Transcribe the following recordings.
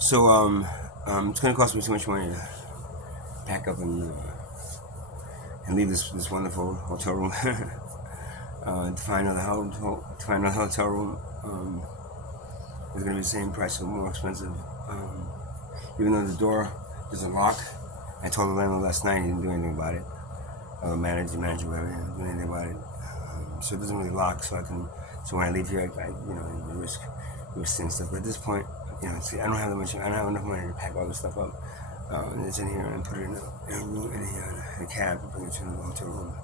So it's gonna cost me so much money to pack up and leave this wonderful hotel room to find another hotel room. It's gonna be the same price or more expensive. Um, Even though the door doesn't lock, I told the landlord last night he didn't do anything about it. Manager, whatever, he didn't do anything about it. So it doesn't really lock. So when I leave here, I risk and stuff. But at this point, I don't have that much. I don't have enough money to pack all this stuff up. And it's in here and put it in a room in a cab and bring it to the hotel room.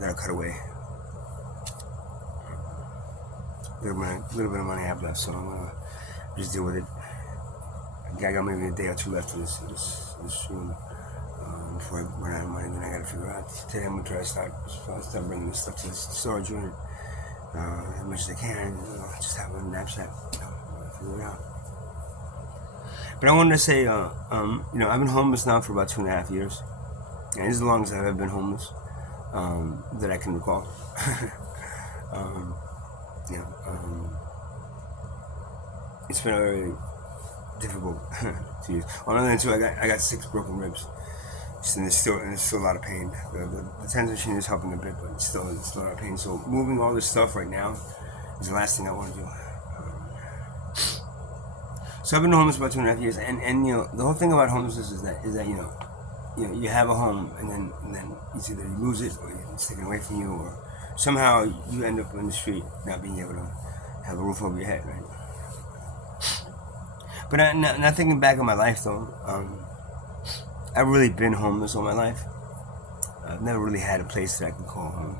That'll cut away little bit of money I have left, so I'm gonna just deal with it. I got maybe a day or two left in this room before I run out of money. Then I gotta figure out. Today I'm gonna try to start bringing this stuff to the storage unit as much as I can. Just have a knapsack. Figure it out. But I wanted to say, I've been homeless now for about 2.5 years, and this is the longest I've ever been homeless that I can recall. um, you know, um, it's been a very difficult 2 years. On the other hand, too, I got 6 broken ribs, and there's still a lot of pain. The TENS machine is helping a bit, but it's still a lot of pain. So moving all this stuff right now is the last thing I want to do. So I've been homeless about 2.5 years, and the whole thing about homelessness is that you have a home, and then it's either you lose it or it's taken away from you, or somehow you end up on the street not being able to have a roof over your head, right? But not thinking back on my life though, I've really been homeless all my life. I've never really had a place that I can call home.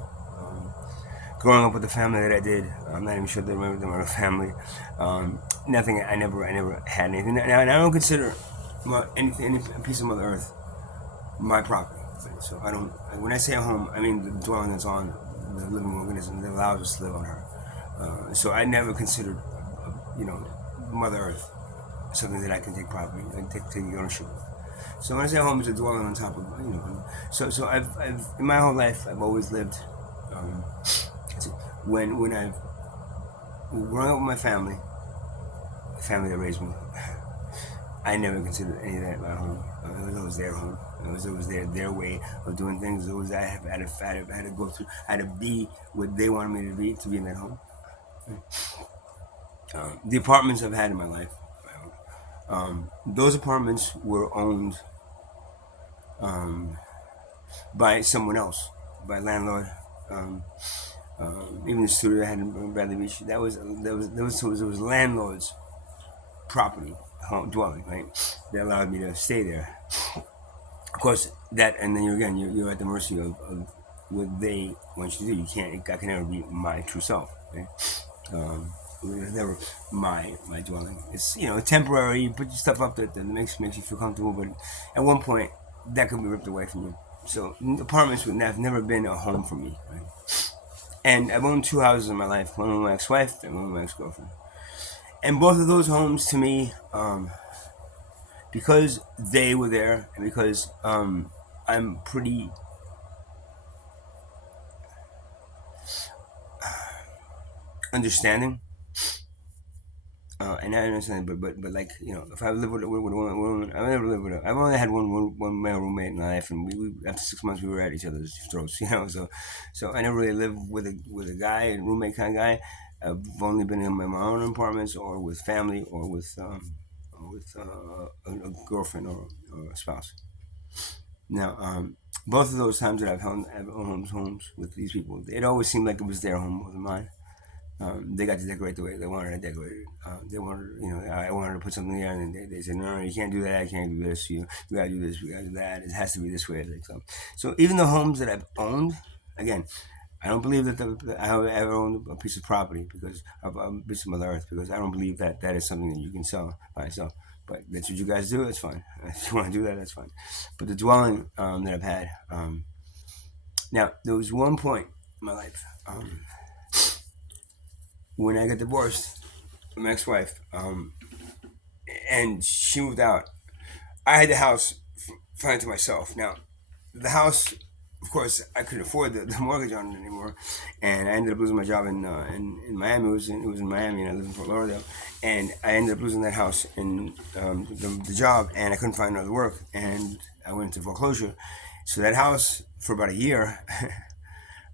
Growing up with the family that I did, I'm not even sure they remember them or a family. Nothing. I never had anything. Now, and I don't consider any piece of Mother Earth my property. So I don't. When I say a home, I mean the dwelling that's on the living organism that allows us to live on her. So I never considered, Mother Earth something that I can take property and take ownership of. So when I say home, it's a dwelling on top of, So I've in my whole life I've always lived. Um, when I've growing up with my family, the family that raised me, I never considered any of that my home. It was always their home. It was always their way of doing things. It was I had to go through. I had to be what they wanted me to be in that home. The apartments I've had in my life, those apartments were owned um, by someone else, by a landlord. Um, Even the studio I had in Bradley Beach, it was landlord's property, home dwelling, right? That allowed me to stay there. Of course, that and then you're at the mercy of what they want you to do. You can't. I can never be my true self. Right? It was never my dwelling. It's temporary. You put your stuff up that makes you feel comfortable, but at one point that could be ripped away from you. So apartments would have never been a home for me. Right? And I've owned 2 houses in my life. One with my ex-wife and one with my ex-girlfriend. And both of those homes to me, because they were there and because I'm pretty understanding. And I understand, but like if I live with a woman, I've never lived with her. I've only had one male roommate in my life, and we after 6 months we were at each other's throats, So I never really lived with a guy, a roommate kind of guy. I've only been in my own apartments, or with family, or with a girlfriend or a spouse. Now, both of those times that I've owned homes with these people, it always seemed like it was their home, wasn't mine. They got to decorate the way they wanted to decorate it. They wanted, I wanted to put something there, and they said, no, you can't do that. I can't do this. We gotta do this. We gotta do that. It has to be this way. Like so even the homes that I've owned, again, I don't believe that I have ever owned a piece of property because of a piece of Mother Earth, because I don't believe that that is something that you can sell by yourself. But that's what you guys do. It's fine. If you want to do that, that's fine. But the dwelling that I've had, now there was one point in my life. When I got divorced from my ex-wife, and she moved out, I had the house finally to myself. Now, the house of course, I couldn't afford the mortgage on it anymore, and I ended up losing my job in Miami. It was in Miami, and I lived in Fort Lauderdale, and I ended up losing that house and the job, and I couldn't find another work, and I went into foreclosure. So that house for about a year,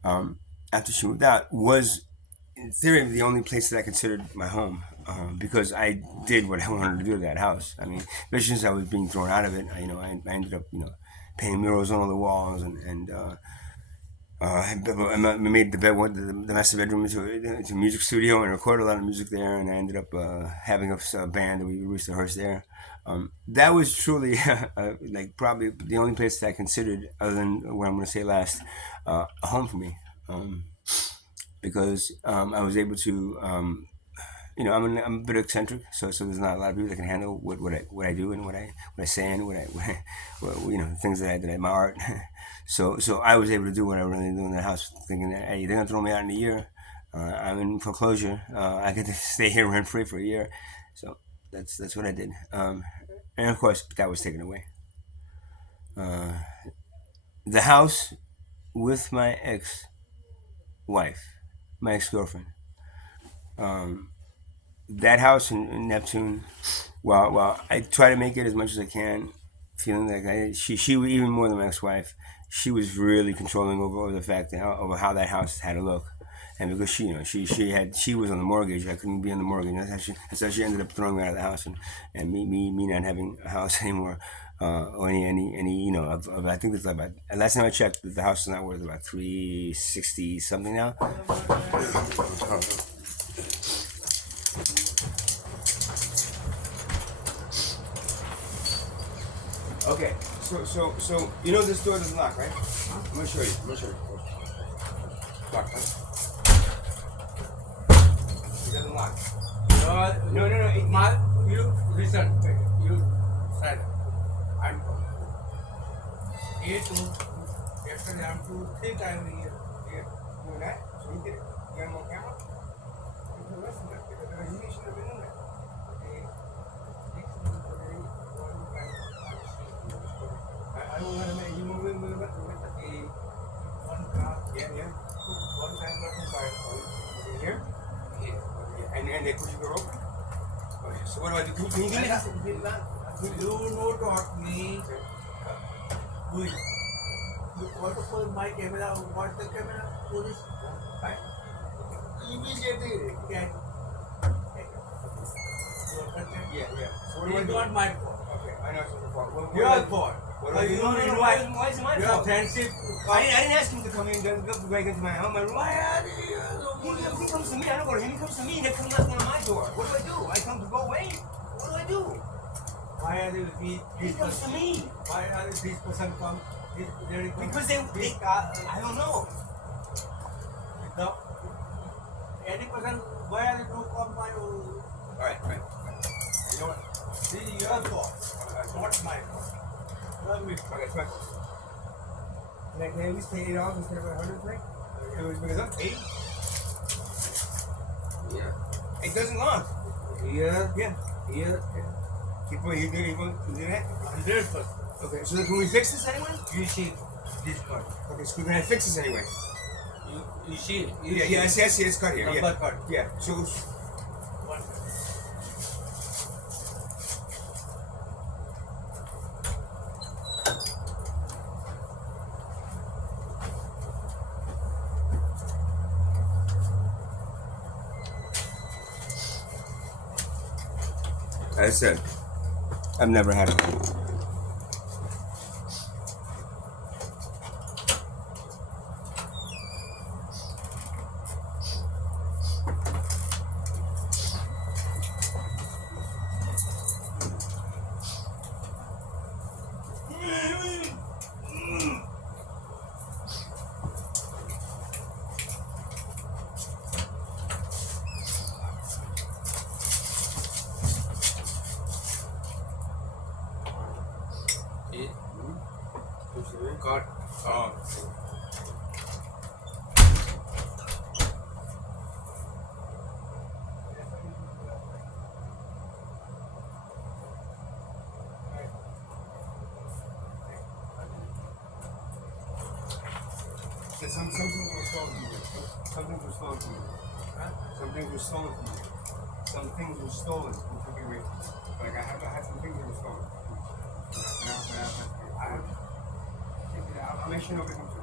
um, after she moved out, was in theory the only place that I considered my home. Because I did what I wanted to do to that house. I mean, especially since I was being thrown out of it, I ended up, painting murals on all the walls I made the master bedroom into a music studio and recorded a lot of music there. And I ended up having a band that we used to rehearse there. That was truly like probably the only place that I considered, other than what I'm going to say last, a home for me. Because I was able to, I'm a bit eccentric, so there's not a lot of people that can handle what I do and what I say and things that I my art. So I was able to do what I really do in the house, thinking that, hey, they're gonna throw me out in a year. I'm in foreclosure. I get to stay here rent free for a year. So that's what I did. And of course that was taken away. Uh, the house with my ex-wife, my ex-girlfriend. Um, that house in Neptune, while I try to make it as much as I can, feeling like she even more than my ex-wife, she was really controlling over the fact that over how that house had to look, and because she was on the mortgage, I couldn't be on the mortgage. That's how she ended up throwing me out of the house, and me not having a house anymore, or any I think it's about last time I checked, the house is not worth about 360 something now. Okay, so this door doesn't lock, right? I'm gonna show you. Lock, huh? It doesn't lock. No. You listen. You said I'm here to yesterday I'm to 3 times a year. Yeah, you know that? So you did it. You got him on camera? You can listen to it. He should have been in there. Okay. Next month, today, 1 time. I don't know how to make you move in with it. Okay. One car. Yeah. One time got to buy. Okay, here? Here. Okay, and they push your door open? Okay, so what do I do? Can you give me that? You know what me. Who is? You want to pull my camera? What's the camera? Police. Right? Immediately. Okay. Yeah. So what do I It's do? not my fault. Okay, I know it's your fault. Your fault. What do I do? You don't No, invite. why is it my Your fault? friendship. I didn't ask him to come in, go break into my room. Why are you? He comes to me, I don't go to him, he comes to me, and they come knocking on my door. What do? I tell him to go away? What do? Why are you He this comes to person? me. Why are this person come? There come Because this car. I don't know. The, any person, why are you to come by? Alright. You know what? This is your fault, not my fault. Love me. Okay, it's my fault. Can I at least pay $8 instead of $100 for it? It was because I'm 8. Yeah. It doesn't lock. Here, Yeah. here, He did that? 100%. Okay, so then can we fix this anyway? You see this card. Okay, so we're gonna fix this anyway. You see. Yeah, I see it's cut here. Number Yeah. card. Yeah. So One. as I said, I've never had it. Card. Oh. Some things were stolen from me. Some things were stolen from me. Huh? Some things were stolen from me. Some things were stolen and taken away from me. Like I had some things that were stolen. I'll make sure nobody comes to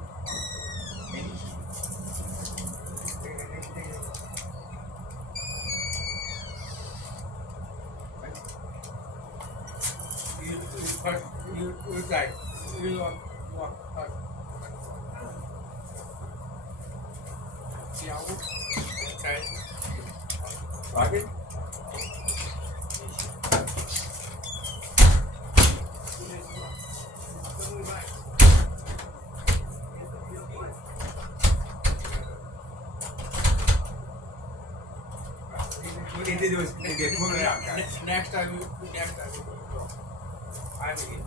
me. You like you want yeah, okay. Rocket? What they did was they pulled it out, guys. Next time we go. I mean,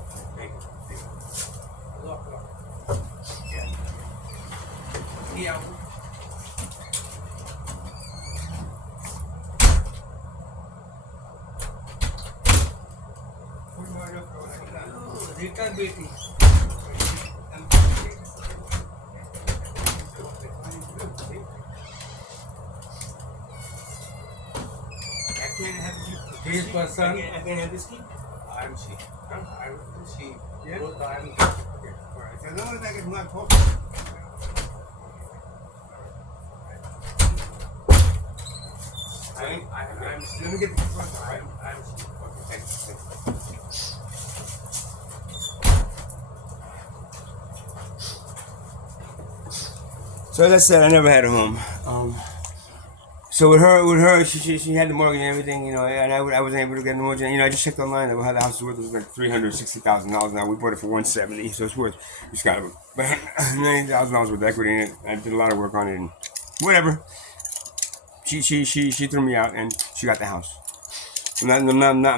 look. Yeah. Yeah. Rita Betty. I can't have This person. I can't have this key? I'm she. I'm she. Yeah. Both I'm. Okay. Alright. So as long as I get not talking. Let me get the first one. I'm she. Okay, thanks. So as I said, I never had a home. So with her, she had the mortgage and everything, you know, and I wasn't able to get the mortgage. You know, I just checked online. How the house was worth. It was like $360,000. Now we bought it for $170, so it's worth. It's got $90,000 worth of equity in it. I did a lot of work on it, and whatever. She threw me out, and she got the house. I'm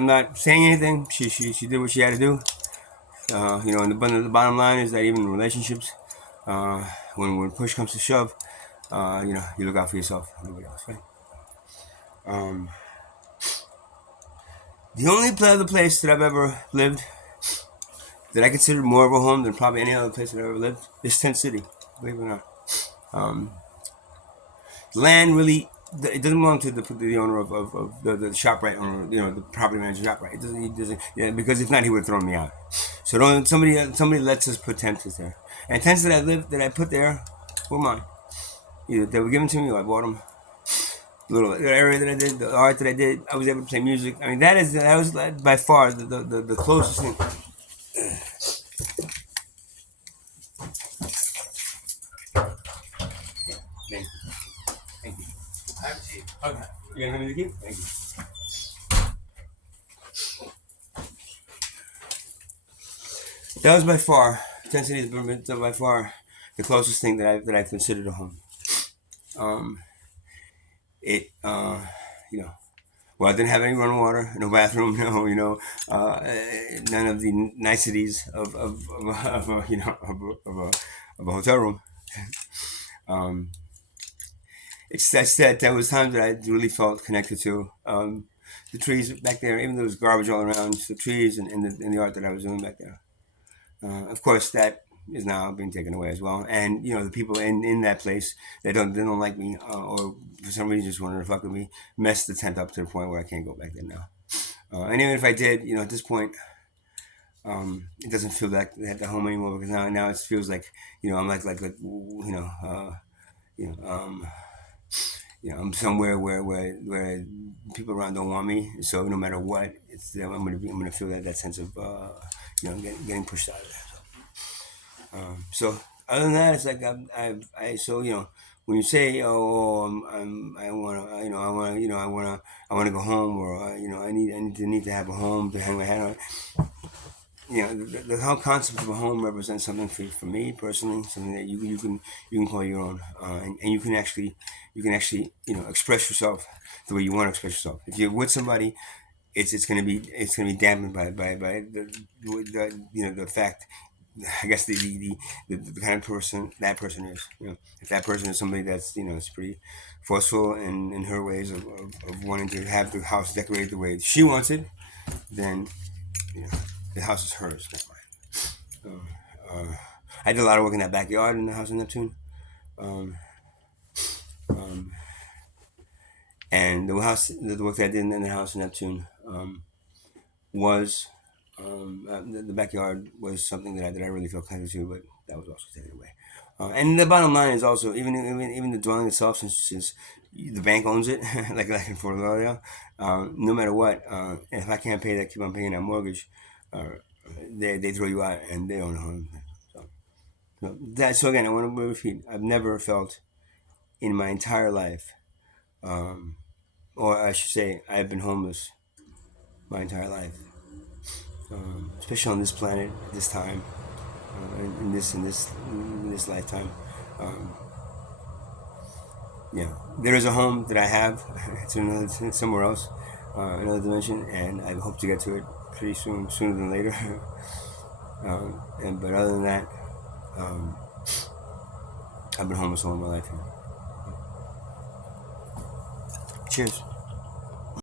not saying anything. She did what she had to do. You know, and the bottom line is that even in relationships, when push comes to shove, you know, you look out for yourself, nobody else, right? The only other place that I've ever lived that I consider more of a home than probably any other place that I've ever lived is Tent City, believe it or not. Land really, it doesn't belong to the owner of the ShopRite owner, you know, the property manager ShopRite. He doesn't, yeah, because if not, he would have thrown me out. So somebody lets us put tents there, and tents that I put there were mine. Either they were given to me or I bought them. The little area that I did, the art that I did, I was able to play music. I mean, that was by far the closest thing. Thank you. I'm she. Okay. You gonna give me the key? Thank you. That was by far, Tent City is by far the closest thing that I've considered a home. It, you know, well, I didn't have any running water, no bathroom, no, you know, none of the niceties of a, you know, of a hotel room. It's that there was times that I really felt connected to the trees back there, even though there was garbage all around, the trees and the art that I was doing back there. Of course, that is now being taken away as well, and you know the people in that place they don't like me or for some reason just wanted to fuck with me, messed the tent up to the point where I can't go back there now. And even if I did, you know, at this point, it doesn't feel like the home anymore because now it feels like you know I'm like you know you know you know I'm somewhere where people around don't want me, so no matter what, I'm gonna feel that sense of you know getting pushed out of there. So other than that, it's like so you know when you say I want to I want to go home or you know I need to have a home to hang my hat on. You know the whole concept of a home represents something for me personally, something that you can call your own, and you can actually you know express yourself the way you want to express yourself. If you're with somebody, it's gonna be dampened by the you know the fact I guess the kind of person that person is. You know, if that person is somebody that's you know it's pretty forceful in her ways of wanting to have the house decorated the way she wants it, then you know the house is hers, not mine. I did a lot of work in that backyard in the house in Neptune. Um, um, and the house, the work that I did in the house in Neptune, was the backyard was something that I really felt connected to, but that was also taken away. And the bottom line is also even the dwelling itself, since the bank owns it, like in Fort Lauderdale, no matter what, if I can't pay that, keep on paying that mortgage, they throw you out and they don't own it. So again, I want to repeat: I've never felt in my entire life, um, or I should say, I've been homeless my entire life, especially on this planet, at this time, in this lifetime. Um, yeah, there is a home that I have. It's somewhere else, another dimension, and I hope to get to it pretty soon, sooner than later. But other than that, um, I've been homeless all my life. Cheers.